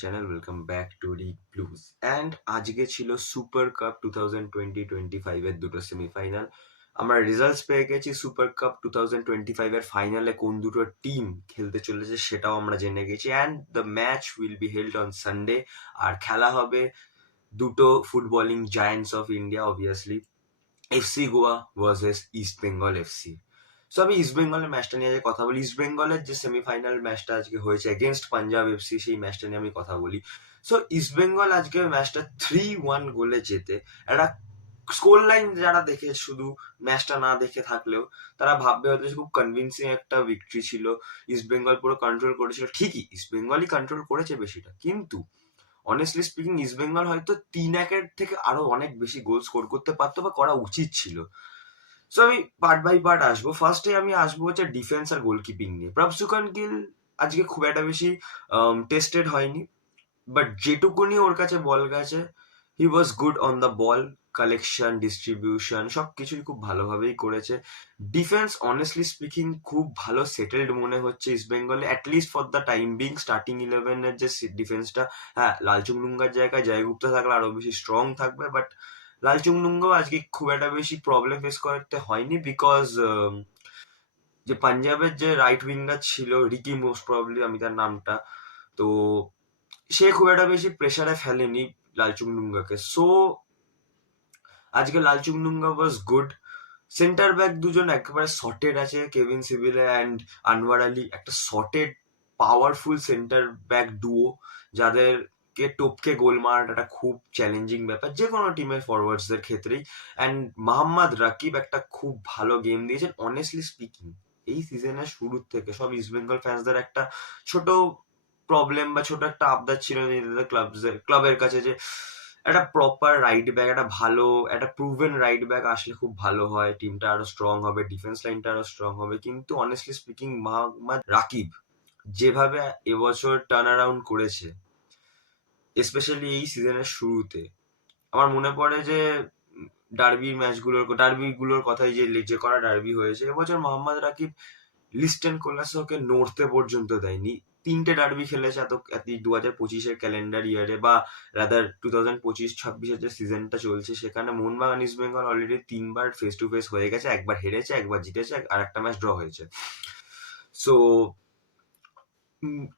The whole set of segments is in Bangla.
Channel, welcome back to Rick Blues. And আজকে ছিল সুপার কাপ 2020-25 এর দুটো সেমিফাইনাল। আমরা রেজাল্টস পেয়ে গেছি। সুপার কাপ 2025 এর ফাইনালে কোন দুটো টিম খেলতে চলেছে সেটাও আমরা জেনে গেছি। And the match will be held on Sunday. আর খেলা হবে দুটো footballing giants of India, obviously FC Goa versus East Bengal FC. So আমি ইস্ট বেঙ্গলের ম্যাচটা নিয়ে আজকে কথা বলি। ইস্ট বেঙ্গলের যে সেমিফাইনাল ম্যাচটা আজকে হয়েছে এগেনস্ট পাঞ্জাব এফসি, সেই ম্যাচটা নিয়ে আমি কথা বলি। সো ইস্ট বেঙ্গল আজকে ম্যাচটা 3-1 গোলে জেতে একটা স্কোর লাইন যারা দেখে শুধু ম্যাচটা না দেখে থাকলেও তারা ভাববে হয়তো খুব কনভিন্সিং একটা ভিক্টরি ছিল। ইস্ট বেঙ্গল পুরো কন্ট্রোল করেছিল, ঠিকই ইস্ট বেঙ্গলই কন্ট্রোল করেছে বেশিটা, কিন্তু অনেস্টলি স্পিকিং ইস্ট বেঙ্গল হয়তো 3-1 থেকে আরো অনেক বেশি গোল স্কোর করতে পারতো বা করা উচিত ছিল। সো আমি পার্ট বাই পার্ট আসবো। ফার্স্টে আমি আসবো হচ্ছে ডিফেন্স আর গোলকিপিং নিয়ে। প্রভসুকান গিল আজকে খুব একটা বেশি টেস্টেড হয়নি, বাট যেটুকুনি ওর কাছে বল গেছে he was good on the ball. Collection, distribution সবকিছুই খুব ভালোভাবেই করেছে। ডিফেন্স অনেস্টলি স্পিকিং খুব ভালো সেটেলড মনে হচ্ছে ইস্ট বেঙ্গলে, at least for the time being. Starting ইলেভেনের যে ডিফেন্সটা, হ্যাঁ লালচুংলুঙ্গার জায়গায় জয়গুপ্তা থাকলে আরো বেশি স্ট্রং থাকবে, বাট লালচুংলুঙ্গাও আজকে খুব একটা বেশি প্রবলেম ফেস করতে হয়নি, বিকজ যে পাঞ্জাবের যে রাইট উইঙ্গার ছিল রিকি, মোস্ট প্রবলি আমি তার নামটা, তো সে খুব একটা বেশি প্রেসারে ফেলেনি লালচুংলুঙ্গাকে। সো আজকে লালচুংলুঙ্গা ওয়াজ গুড। সেন্টার ব্যাক দুজন একেবারে সর্টেড আছে, কেভিন সিভিলে অ্যান্ড আনোয়ার আলী, একটা sorted powerful centre back duo, যাদেরকে টপকে গোল মারাটা একটা খুব চ্যালেঞ্জিং ব্যাপার যে কোনো টিমের ফরওয়ার্ডসদের ক্ষেত্রেই। অ্যান্ড মোহাম্মদ রাকিব একটা খুব ভালো গেম দিয়েছেন। অনেস্টলি স্পিকিং এই সিজনের শুরুর থেকে সব ইস্ট বেঙ্গল ফ্যান্সদের একটা ছোট প্রবলেম বা ছোট একটা আবদার ছিল নিজেদের ক্লাবের কাছে, যে একটা প্রপার রাইট ব্যাক, একটা ভালো একটা প্রুভেন রাইট ব্যাক আসলে খুব ভালো হয়, টিমটা আরো স্ট্রং হবে, ডিফেন্স লাইনটা আরো স্ট্রং হবে। কিন্তু অনেস্টলি স্পিকিং মোহাম্মদ রাকিব যেভাবে এবছর টার্ন অ্যারাউন্ড করেছে, স্পেশালি এই সিজনের শুরুতে, আমার মনে পড়ে যে ডার্বিগুলোর কথাই, যে করা ডার্বি হয়েছে এবছর, মোহাম্মদ রাকিব লিস্টেন কোলাসোকে নড়তে পর্যন্ত দেয়নি। 3টে ডার্বি খেলেছে এত 2025-এর ক্যালেন্ডার ইয়ারে, বা রাদার 2025-26-এর যে সিজনটা চলছে সেখানে মোহনবাগান ইস্ট বেঙ্গল অলরেডি 3বার ফেস টু ফেস হয়ে গেছে। একবার হেরেছে, একবার জিতেছে, আর একটা ম্যাচ ড্র হয়েছে। সো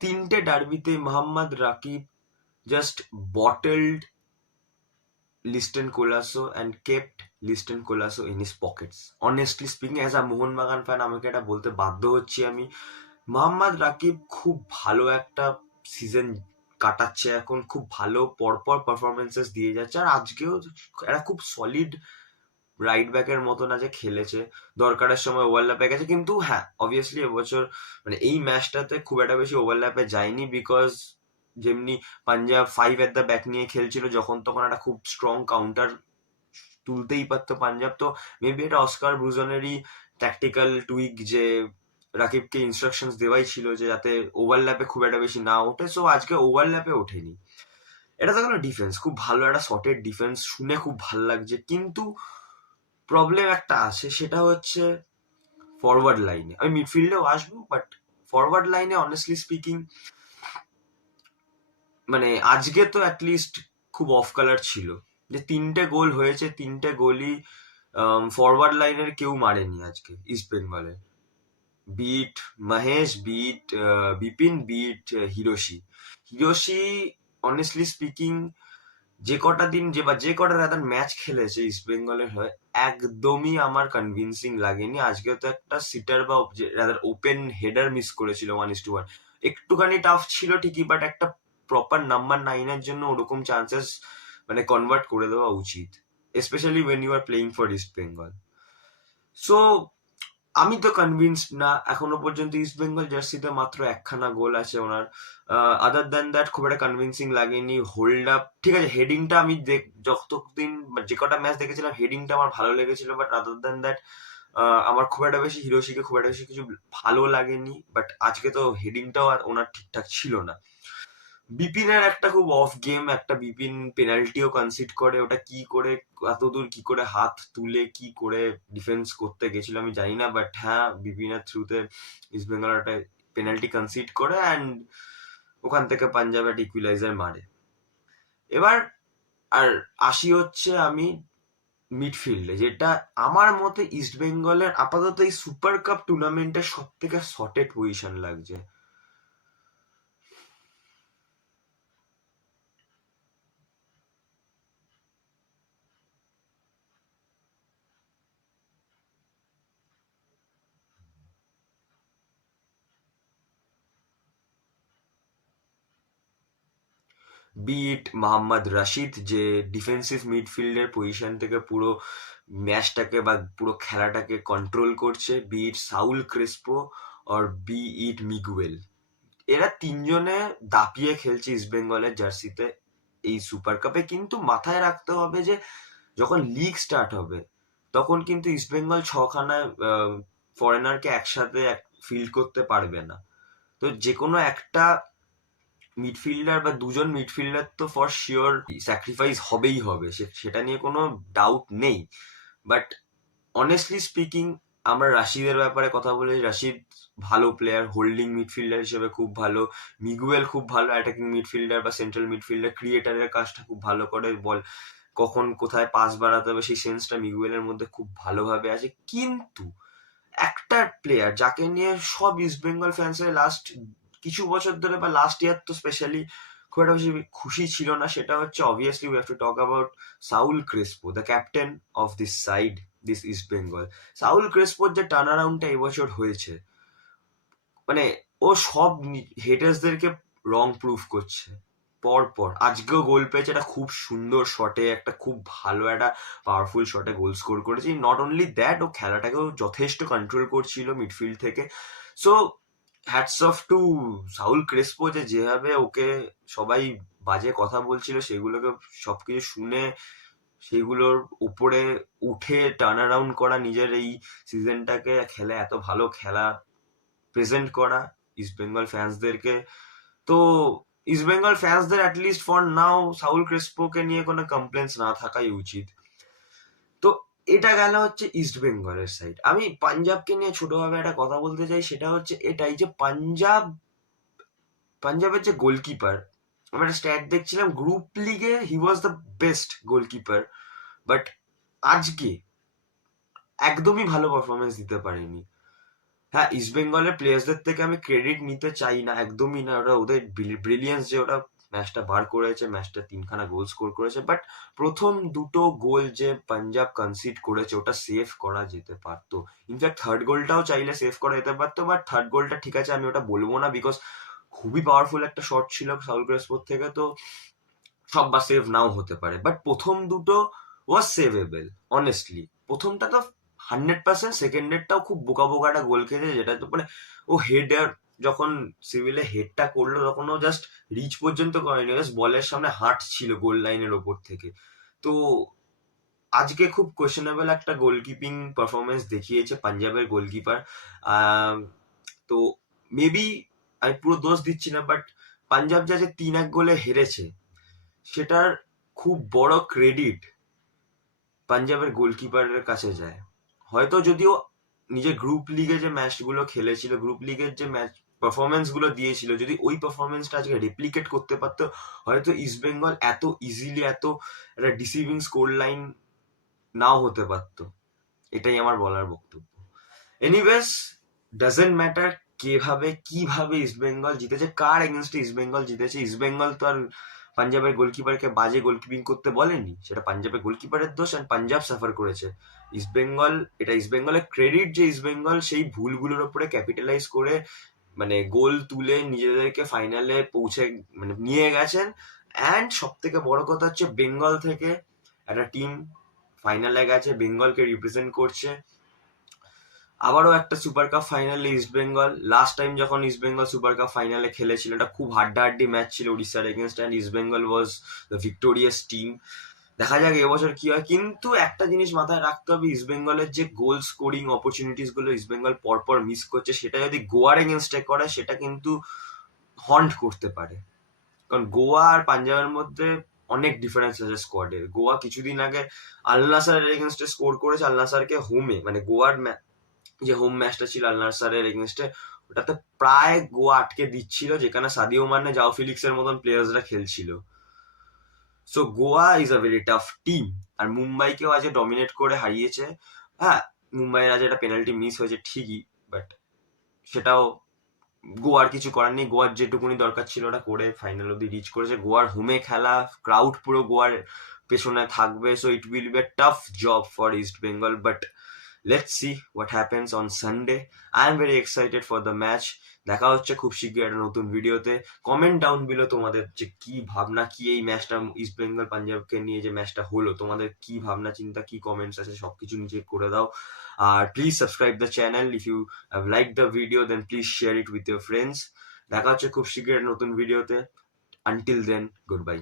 3টে ডার্বিতে Mohammad Rakib just bottled Liston Colaco and kept Liston Colaco in his pockets. Honestly speaking, as a Mohun Bagan fan আমাকে এটা বলতে বাধ্য হচ্ছি আমি, মোহাম্মদ রাকিব খুব ভালো একটা সিজন কাটাচ্ছে এখন, খুব ভালো পরপর পারফরমেন্সেস দিয়ে যাচ্ছে। আর আজকেও একটা খুব সলিড রাইট ব্যাকের মতন আছে, খেলেছে, দরকারের সময় ওভারল্যাপে গেছে। কিন্তু হ্যাঁ, অবভিয়াসলি এবছর মানে এই ম্যাচটাতে খুব একটা বেশি ওভারল্যাপে যায়নি, বিকজ যেমনি পাঞ্জাব 5 এট দ্য ব্যাক নিয়ে খেলছিল, যখন তখন একটা খুব স্ট্রং কাউন্টার তুলতেই পারতো পাঞ্জাব। তো মেবি এটা অস্কার ব্রুজনেরই ট্যাকটিক্যাল টুইক, যে রাকিবকে ইনস্ট্রাকশনস দেওয়াই ছিল যে যাতে ওভারল্যাপে খুব একটা বেশি না ওঠে। সো আজকে ওভারল্যাপে ওঠেনি। এটা তো গেল ডিফেন্স, খুব ভালো একটা শর্টেড ডিফেন্স, শুনে খুব ভালো লাগছে। কিন্তু প্রবলেম একটা আছে, সেটা হচ্ছে ফরওয়ার্ড লাইনে। আমি মিডফিল্ডেও আসবো, বাট ফরওয়ার্ড লাইনে অনেস্টলি স্পিকিং মানে আজকে তো অ্যাটলিস্ট খুব অফ কালার ছিল, যে 3টে গোল হয়েছে, 3টে গোলই ফরওয়ার্ড লাইনের কেউ মারেনি আজকে ইস্ট বেঙ্গলে। Beat Mahesh, beat Bipin, beat Hiroshi honestly speaking যে কটা দিন যে কটা রাদার ম্যাচ খেলেছে ইস্ট বেঙ্গলের হয়ে, একদমই আমার কনভিনসিং লাগেনি। আজকে তো একটা সিটার বা রাদার ওপেন হেডার মিস করেছিল 1:1, একটুখানি টাফ ছিল ঠিকই, বাট একটা প্রপার নাম্বার 9-এর জন্য ওরকম চান্সেস মানে কনভার্ট করে দেওয়া উচিত, specially when you are playing for East Bengal. So আমি তো কনভিন্সড না এখনো পর্যন্ত। ইস্ট বেঙ্গল জার্সিতে মাত্র একখানা গোল আছে ওনার। আদার দ্যান দ্যাট খুব একটা কনভিন্সিং লাগেনি। হোল্ড আপ ঠিক আছে, হেডিংটা আমি যতদিন যে কটা ম্যাচ দেখেছিলাম হেডিংটা আমার ভালো লেগেছিল, বাট আদার দ্যান দ্যাট আমার খুব একটা বেশি হিরোশিকে খুব একটা বেশি কিছু ভালো লাগেনি। বাট আজকে তো হেডিংটাও আর ওনার ঠিকঠাক ছিল না। বিপিনের একটা খুব অফ গেম, একটা বিপিন পেনাল্টিও কনসিড করে, ওটা কি করে এতদূর কি করে হাত তুলে কি করে ডিফেন্স করতে গেছিল আমি জানি না, বাট হ্যাঁ বিপিনের থ্রুতে ইস্ট বেঙ্গল একটা পেনাল্টি কনসিড করে। অ্যান্ড ওখান থেকে পাঞ্জাব একটা ইকুইলাইজার মারে। এবার আর আসি হচ্ছে আমি মিডফিল্ডে, যেটা আমার মতে ইস্ট বেঙ্গলের আপাতত এই সুপার কাপ টুর্নামেন্টের সব থেকে সর্টেড পজিশন লাগছে। বিট মোহাম্মদ রাশিদ, যে ডিফেন্সিভ মিডফিল্ডের পজিশন থেকে পুরো ম্যাচটাকে বা পুরো খেলাটাকে কন্ট্রোল করছে, বিট সাউল ক্রেসপো আর বিট মিগুয়েল, এরা তিনজনে দাপিয়ে খেলছে ইস্ট বেঙ্গলের জার্সিতে এই সুপার কাপে। কিন্তু মাথায় রাখতে হবে যে যখন লিগ স্টার্ট হবে তখন কিন্তু ইস্ট বেঙ্গল ছখানা ফরেনারকে একসাথে ফিল্ড করতে পারবে না। তো যে কোনো একটা মিডফিল্ডার বা দুজন মিডফিল্ডার তো ফর শিওর স্যাক্রিফাইস হবেই হবে, সেটা নিয়ে কোনো ডাউট নেই। বাট অনেস্টলি স্পিকিং, আমরা রাশিদের ব্যাপারে কথা বলি, রাশিদ ভালো প্লেয়ার, হোল্ডিং মিডফিল্ডার হিসেবে খুব ভালো। মিগুয়েল খুব ভালো অ্যাটাকিং মিডফিল্ডার বা সেন্ট্রাল মিডফিল্ডার, ক্রিয়েটারের কাজটা খুব ভালো করে, বল কখন কোথায় পাস বাড়াতে হবে সেই সেন্সটা মিগুয়েলের মধ্যে খুব ভালোভাবে আছে। কিন্তু একটা প্লেয়ার যাকে নিয়ে সব ইস্ট বেঙ্গল ফ্যান্সের লাস্ট কিছু বছর ধরে বা লাস্ট ইয়ার তো স্পেশালি খুব একটা বেশি খুশি ছিল না, সেটা হচ্ছে obviously we have to talk about Saul Crespo, the captain of this side, this East Bengal. Saul ক্রেসপোর যে টার্ন অ্যারাউন্ডটা এবছর হয়েছে, মানে ও সব হেটার্সদেরকে রং প্রুফ করছে পর পর। আজকেও গোল পেয়েছে, একটা খুব সুন্দর শটে, একটা খুব ভালো একটা পাওয়ারফুল শটে গোল স্কোর করেছে। নট অনলি দ্যাট, ও খেলাটাকেও যথেষ্ট কন্ট্রোল করছিল মিডফিল্ড থেকে। So hats off to Saul Crespo, যে যেভাবে ওকে সবাই বাজে কথা বলছিল সেগুলোকে সবকিছু শুনে সেগুলোর উপরে উঠে টার্ন অ্যারাউন্ড করা, নিজের এই সিজনটাকে খেলে এত ভালো খেলা প্রেজেন্ট করা ইস্ট বেঙ্গল ফ্যান্সদেরকে। তো ইস্ট বেঙ্গল ফ্যান্সদের অ্যাটলিস্ট ফর নাও সাউল ক্রেসপোকে নিয়ে কোনো কমপ্লেন্স না থাকাই উচিত। তো এটা গেল হচ্ছে ইস্ট বেঙ্গলের সাইড। আমি পাঞ্জাবকে নিয়ে ছোটভাবে একটা কথা বলতে চাই, সেটা হচ্ছে এটাই যে পাঞ্জাবের যে গোলকিপার, আমি একটা স্ট্যাট দেখছিলাম, গ্রুপ লিগে he was the best goalkeeper, but আজকে একদমই ভালো পারফরমেন্স দিতে পারেনি। হ্যাঁ, ইস্ট বেঙ্গলের প্লেয়ার্সদের থেকে আমি ক্রেডিট নিতে চাই না, একদমই না। ওরা ওদের ব্রিলিয়েন্স যে ওরা ম্যাচটা বার করেছে, ম্যাচটা 3খানা গোল স্কোর করেছে, বাট প্রথম দুটো গোল যে পাঞ্জাব কনসিড করেছে ওটা সেভ করা যেতে পারতো। ইনফ্যাক্ট থার্ড গোলটাও চাইলে সেভ করা যেতে পারতো, বাট থার্ড গোলটা ঠিক আছে আমি ওটা বলবো না, বিকজ খুবই পাওয়ারফুল একটা শট ছিল সাউল ক্রেসপোর থেকে, তো সব বা সেভ নাও হতে পারে। বাট প্রথম দুটো ওয়াজ সেভেবল অনেস্টলি। প্রথমটা তো 100%, সেকেন্ডেরটাও খুব বোকা বোকা একটা গোল খেয়েছে, যেটা তো মানে ও হেডার যখন সিভিলে হেডটা করলো তখন ও জাস্ট রিচ পর্যন্ত করেনি, জাস্ট বলের সামনে হাঁটছিল গোল লাইনের ওপর থেকে। তো আজকে খুব কোয়েশ্চেনেবল একটা গোলকিপিং পারফরমেন্স দেখিয়েছে পাঞ্জাবের গোলকিপার। তো মেবি আমি পুরো দোষ দিচ্ছি না, বাট পাঞ্জাব যে আজকে 3-1 গোলে হেরেছে সেটার খুব বড় ক্রেডিট পাঞ্জাবের গোলকিপারের কাছে যায়। হয়তো যদিও নিজের গ্রুপ লিগে যে ম্যাচগুলো খেলেছিল, গ্রুপ লিগের যে ম্যাচ পারফরমেন্স গুলো দিয়েছিল, যদি ওই পারফরমেন্সটা আজকে রেপ্লিকেট করতে পারতো, হয়তো ইস্ট বেঙ্গল এত ইজিলি এত একটা ডিসিভিং স্কোর লাইন নাও হতে পারতো। এটাই আমার বলার বক্তব্য। এনিওয়েজ, ডাজেন্ট ম্যাটার কিভাবে ইস্ট বেঙ্গল জিতেছে, কার এগেনস্টে ইস্ট বেঙ্গল জিতেছে। ইস্ট বেঙ্গল তো আর পাঞ্জাবের গোলকিপারকে বাজে গোলকিপিং করতে বলেনি, সেটা পাঞ্জাবের গোলকিপারের দোষ, আর পাঞ্জাব সাফার করেছে। ইস্ট বেঙ্গল, এটা ইস্ট বেঙ্গলের ক্রেডিট যে ইস্ট বেঙ্গল সেই ভুলগুলোর উপরে ক্যাপিটালাইজ করে মানে গোল তুলে নিজেদেরকে ফাইনালে পৌঁছে মানে নিয়ে গেছেন। অ্যান্ড সব থেকে বড় কথা হচ্ছে বেঙ্গল থেকে একটা টিম ফাইনালে গেছে, বেঙ্গলকে রিপ্রেজেন্ট করছে। আবারও একটা সুপার কাপ ফাইনালে ইস্ট বেঙ্গল, লাস্ট টাইম যখন ইস্ট বেঙ্গল সুপার কাপ ফাইনালে খেলেছিল এটা খুব হাড্ডাহাড্ডি ম্যাচ ছিল উড়িষ্যার against, and east Bengal was the victorious team. দেখা যাক এবছর কি হয়। কিন্তু একটা জিনিস মাথায় রাখতে হবে, ইস্ট বেঙ্গলের যে গোল স্কোরিং অপরচুনিটিস গুলো ইস্ট বেঙ্গল পরপর মিস করছে, সেটা যদি গোয়ার এগেনস্টে করে সেটা কিন্তু হন্ট করতে পারে। কারণ গোয়া আর পাঞ্জাবের মধ্যে অনেক ডিফারেন্স আছে স্কোয়াডের। গোয়া কিছুদিন আগে আল নাসারের এগেনস্টে স্কোর করেছে, আল নাসারকে হোমে, মানে গোয়ার যে হোম ম্যাচটা ছিল আল নাসারের এগেনস্টে, ওটাতে প্রায় গোয়া আটকে দিচ্ছিল, যেখানে সাদিও মানে জাও ফিলিক্সের মতন প্লেয়ার্সরা খেলছিল। So Goa is a very tough team. আর মুম্বাইকেও আজ ডমিনেট করে হারিয়েছে। হ্যাঁ, মুম্বাইয়ের আজ একটা পেনাল্টি মিস হয়েছে ঠিকই, বাট সেটাও গোয়ার কিছু করার নেই। গোয়ার যেটুকুনি দরকার ছিল ওটা করে ফাইনাল অব্দি রিচ করেছে। গোয়ার হোমে খেলা, ক্রাউড পুরো গোয়ার পেছনে থাকবে, so it will B a tough job for East Bengal, but let's see what happens on Sunday. I am very excited for the match. দেখা হচ্ছে খুব শীঘ্রই একটা নতুন ভিডিওতে। কমেন্ট ডাউন বিলো তোমাদের যে কি ভাবনা, কি এই ম্যাচটা ইস্ট বেঙ্গল পাঞ্জাবকে নিয়ে যে ম্যাচটা হলো, তোমাদের কি ভাবনা চিন্তা, কি কমেন্টস আছে সবকিছু নিচে করে দাও। আর please subscribe the channel. If you have like the video then please share it with your friends. দেখা হচ্ছে খুব শীঘ্রই নতুন ভিডিওতে। Until then, good by.